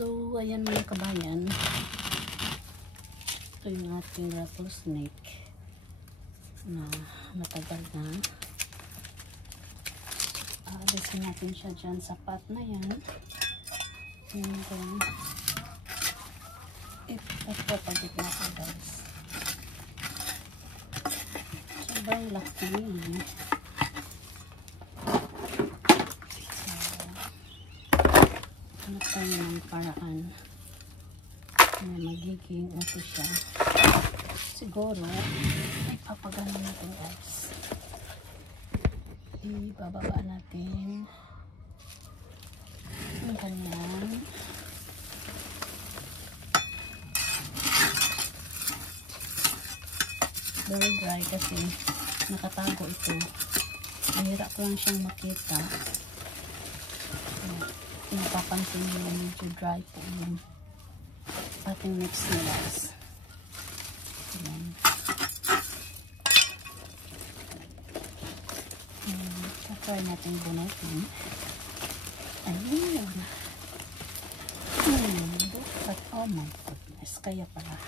So, ayan mga kabayan. Ito yung ating rattlesnake na matagal na. Aalisin natin siya dyan sa pot na yan. And then, ipapapagit natin guys. Sobrang laki yun. Hanap tayo ng paraan na magiging ito siya. Siguro ay papagano natin guys. Ibababa natin yung kanyang very dry kasi nakatago ito. Mahirap lang siyang makita. Napapansin nyo na medyo dry po yung ating mix na guys. Ayan. Try natin bunutin. Ayun. But oh my goodness. Kaya pala.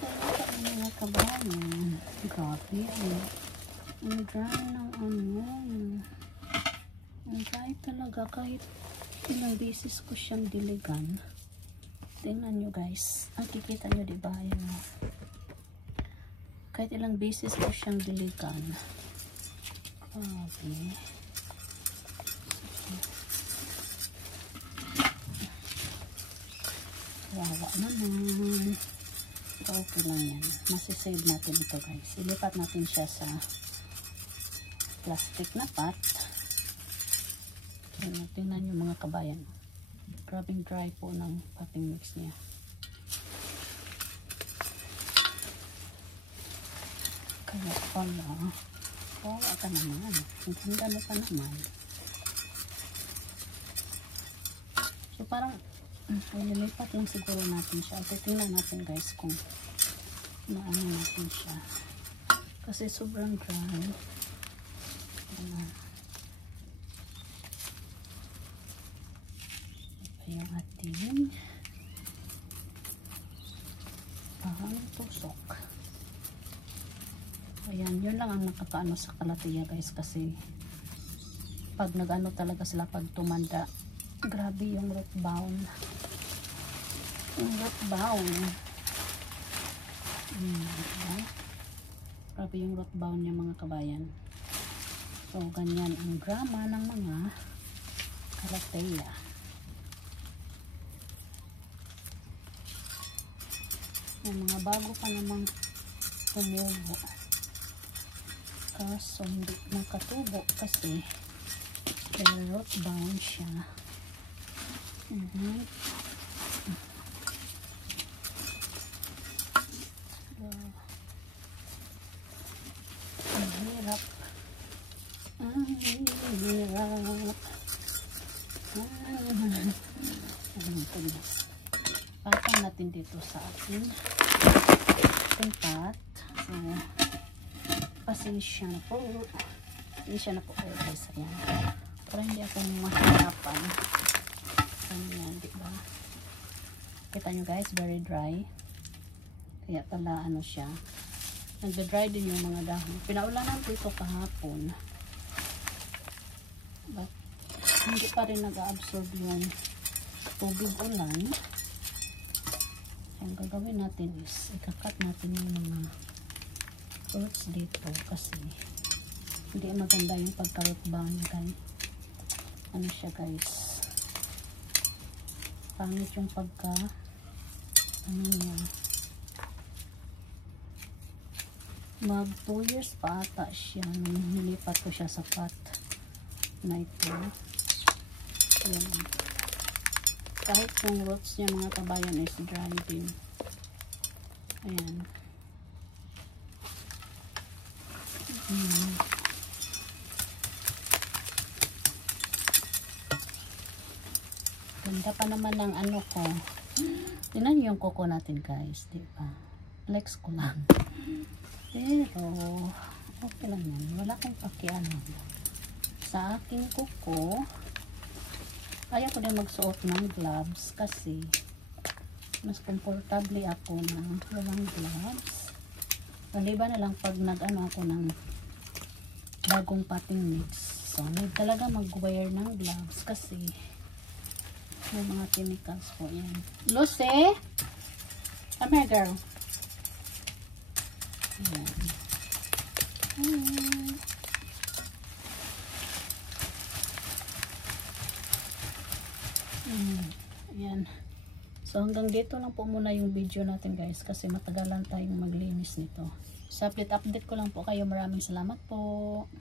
Kaya mga kabayan. Grabe. Ang dry ng ano. Ang dry talaga kahit ilang beses ko siyang diligan. Tingnan nyo guys. Ang kikita nyo diba? Ayan o. Kahit ilang beses ko siyang diligan. Okay. Wawa naman. Okay lang yan. Masisave natin ito guys. Ilipat natin siya sa plastic na pot. Tingnan nyo mga kabayan. Grabing dry po ng potting mix niya. Kaya pala, kawawa ka naman. Ang ganda mo pa naman. So parang, nilipat lang siguro natin siya. Tingnan natin guys kung maano natin siya. Kasi sobrang dry. Yung ating tusok. Ayan, yun lang ang nakakaano sa kalatiya guys kasi pag nag-ano talaga sila pag tumanda, grabe yung root bound. Yung root bound. Grabe yung root bound niya mga kabayan. So, ganyan ang drama ng mga kalatiya. Yung mga bago pa namang tumubo. Kaso hindi nakatubo kasi root bound siya. Ang hirap. Ang hirap. Patang natin dito sa ating pot. So, pasensya na po. Pasensya na po kayo guys. Ayan. Para hindi ako mahirapan. Ayan, diba? Kita nyo guys, very dry. Kaya pala ano siya. Nagda-dry din yung mga dahon. Pinaulanan ko ito kahapon. But, hindi pa rin nag-absorb yung tubig ulan. Ang gagawin natin is ikakat natin yung mga roots dito kasi hindi maganda yung pagka-root bound ano siya guys, pangit yung pagka ano niya. Mag 2 years pa ata siya nung nilipat ko siya sa pot na ito. Ayan. Kahit yung roots niya mga kabayan is dry din. Ayan. Ganda pa naman ng ano ko. Tingnan niyo yung kuko natin guys, di ba? Flex ko lang. Pero okay lang yan. Wala akong pakiano. Sa aking kuko Ayaw ko din magsuot ng gloves kasi mas komportable ako na walang gloves. Maliban na lang pag nag-ano ako ng bagong potting mix. So, need talaga mag-wear ng gloves kasi may mga chemicals po yan. Lucy! Come here, girl. Ayan. Ayan. So, hanggang dito lang po muna yung video natin guys kasi matagalan tayong maglinis nito. So, update ko lang po kayo. Maraming salamat po.